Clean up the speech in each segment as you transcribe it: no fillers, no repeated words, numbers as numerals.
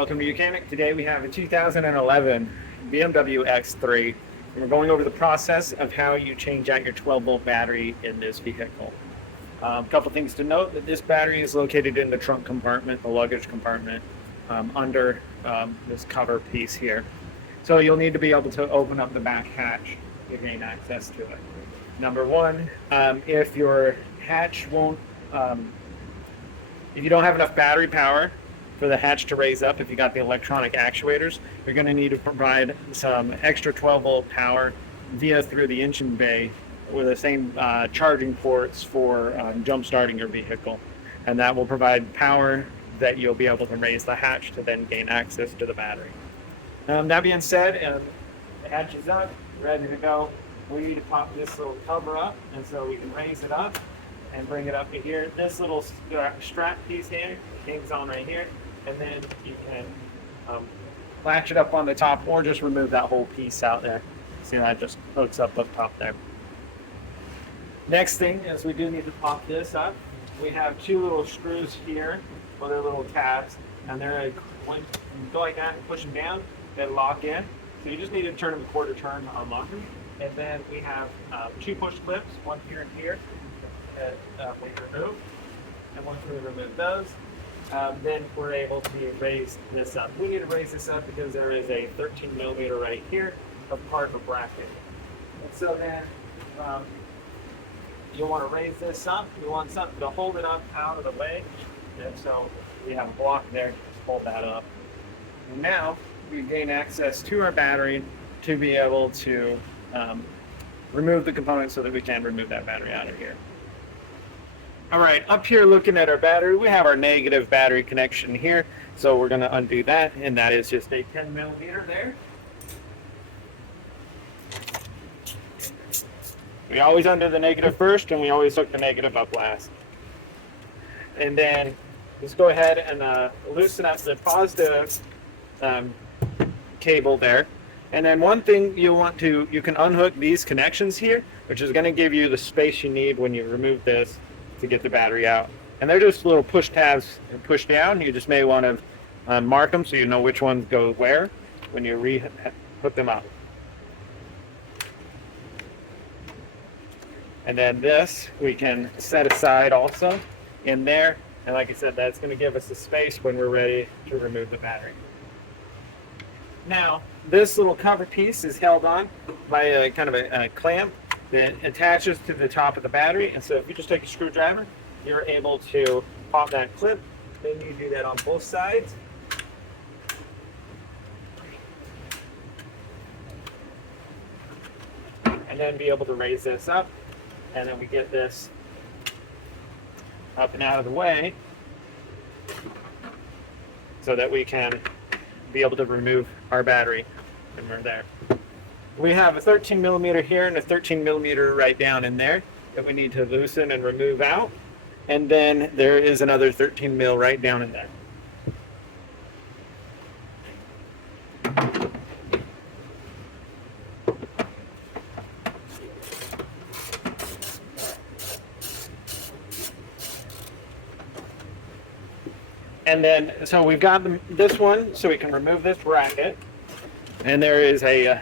welcome to Mechanic. Today we have a 2011 BMW X3, and we're going over the process of how you change out your 12-volt battery in this vehicle. A couple things to note: that this battery is located in the trunk compartment, the luggage compartment, under this cover piece here. So you'll need to be able to open up the back hatch to gain access to it. Number one, if your hatch won't, if you don't have enough battery power for the hatch to raise up, if you got the electronic actuators, you're going to need to provide some extra 12-volt power through the engine bay with the same charging ports for jump starting your vehicle. And that will provide power that you'll be able to raise the hatch to then gain access to the battery. That being said, the hatch is up, ready to go. We need to pop this little cover up, and so we can raise it up and bring it up to here. This little strap piece here hangs on right here, and then you can latch it up on the top or just remove that whole piece out there. See, that just hooks up top there. Next thing is we do need to pop this up. We have two little screws here with their little tabs, and they're when you go like that and push them down, they lock in. So you just need to turn them a quarter turn to unlock them. And then we have two push clips, one here and here, that we remove. And once we remove those, then we're able to raise this up. We need to raise this up because there is a 13 millimeter right here of part of a bracket. And so then you'll want to raise this up. You want something to hold it up out of the way. And so we have a block there to hold that up. And now we gain access to our battery to be able to remove the components so that we can remove that battery out of here. All right, up here looking at our battery, we have our negative battery connection here. So we're going to undo that, and that is just a 10 millimeter there. We always undo the negative first, and we always hook the negative up last. And then let's go ahead and loosen up the positive cable there. And then one thing you can unhook these connections here, which is going to give you the space you need when you remove this to get the battery out. And they're just little push tabs and push down. You just may want to mark them so you know which ones go where when you hook them up. And then this we can set aside also in there. And like I said, that's going to give us the space when we're ready to remove the battery. Now, this little cover piece is held on by a kind of a clamp that attaches to the top of the battery. And so if you just take a screwdriver, you're able to pop that clip. Then you do that on both sides. And then be able to raise this up. And then we get this up and out of the way so that we can be able to remove our battery when we're there. We have a 13 millimeter here and a 13 millimeter right down in there that we need to loosen and remove out. And then there is another 13 mil right down in there. And then, so we've got this one, so we can remove this bracket. And there is a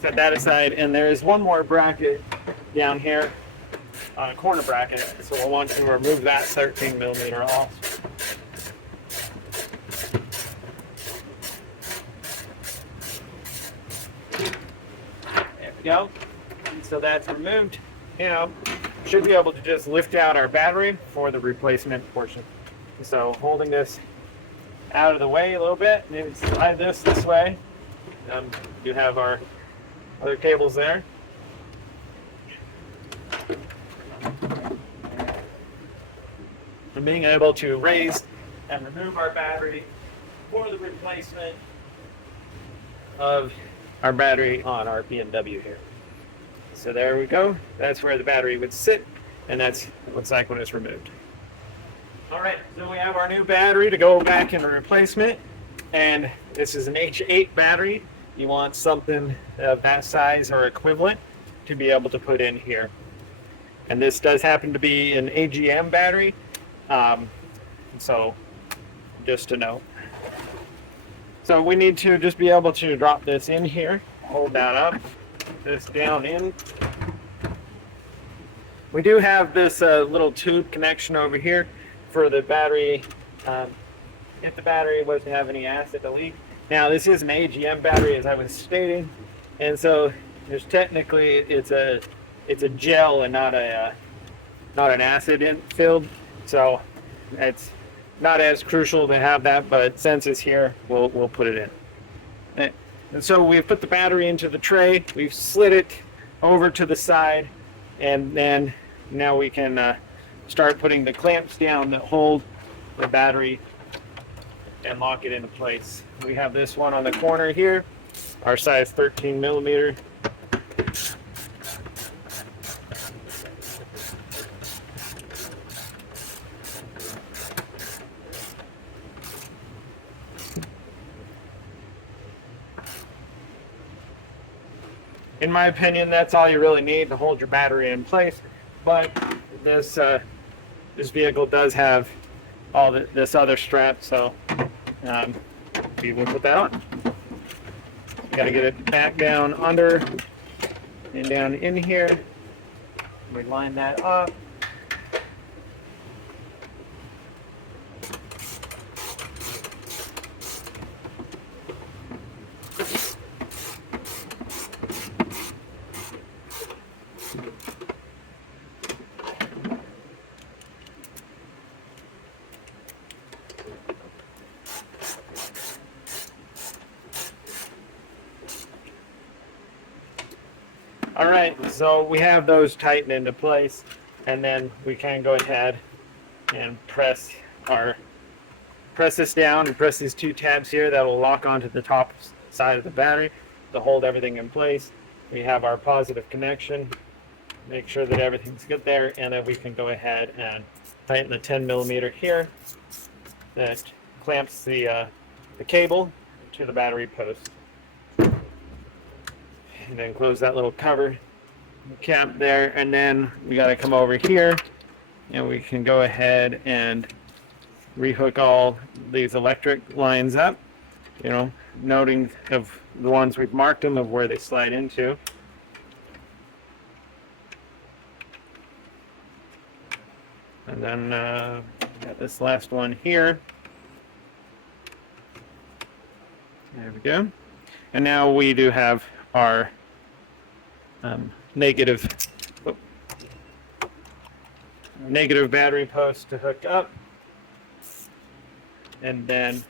set that aside. And there is one more bracket down here, corner bracket. So we'll want to remove that 13 millimeter off. There we go. So that's removed. Should be able to just lift out our battery for the replacement portion. So holding this out of the way a little bit, maybe slide this way. You have our other cables there. And being able to raise and remove our battery for the replacement of our battery on our BMW here. So there we go. That's where the battery would sit, and that's what it's like when it's removed. All right, so we have our new battery to go back in the replacement, and this is an H8 battery. You want something of that size or equivalent to be able to put in here. And this does happen to be an AGM battery, so just to note. So we need to just be able to drop this in here, hold that up, this down in. We do have this little tube connection over here for the battery, if the battery was to have any acid to leak. Now this is an AGM battery, as I was stating, and so there's technically it's a gel and not an acid filled, so it's not as crucial to have that, but since it's here, we'll put it in. And so we've put the battery into the tray, we've slid it over to the side, and then now we can start putting the clamps down that hold the battery and lock it into place. We have this one on the corner here, our size 13 millimeter. In my opinion, that's all you really need to hold your battery in place. But this vehicle does have all this other strap, so we will put that on. Got to get it back down under and down in here. We line that up. All right, so we have those tightened into place, and then we can go ahead and press this down and press these two tabs here that will lock onto the top side of the battery to hold everything in place. We have our positive connection, make sure that everything's good there, and then we can go ahead and tighten the 10 millimeter here that clamps the cable to the battery post. And then close that little cover cap there, and then we got to come over here and we can go ahead and rehook all these electric lines up, you know, noting of the ones we've marked them of where they slide into. And then got this last one here. There we go. And now we do have our negative battery post to hook up, and then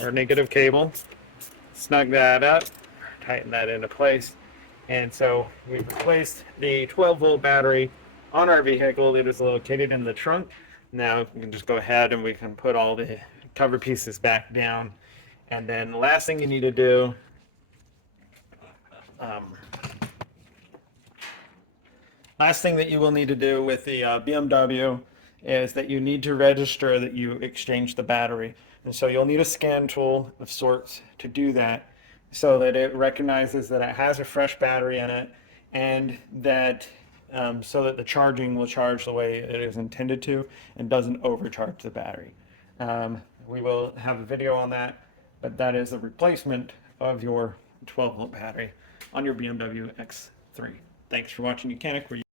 our negative cable, snug that up, tighten that into place. And so we replaced the 12-volt battery on our vehicle. It is located in the trunk. Now we can just go ahead and we can put all the cover pieces back down. And then the last thing you need to do, last thing that you will need to do with the BMW is that you need to register that you exchanged the battery. And so you'll need a scan tool of sorts to do that, so that it recognizes that it has a fresh battery in it, and that so that the charging will charge the way it is intended to and doesn't overcharge the battery. We will have a video on that, but that is a replacement of your 12-volt battery on your BMW X3. Thanks for watching Mechanic.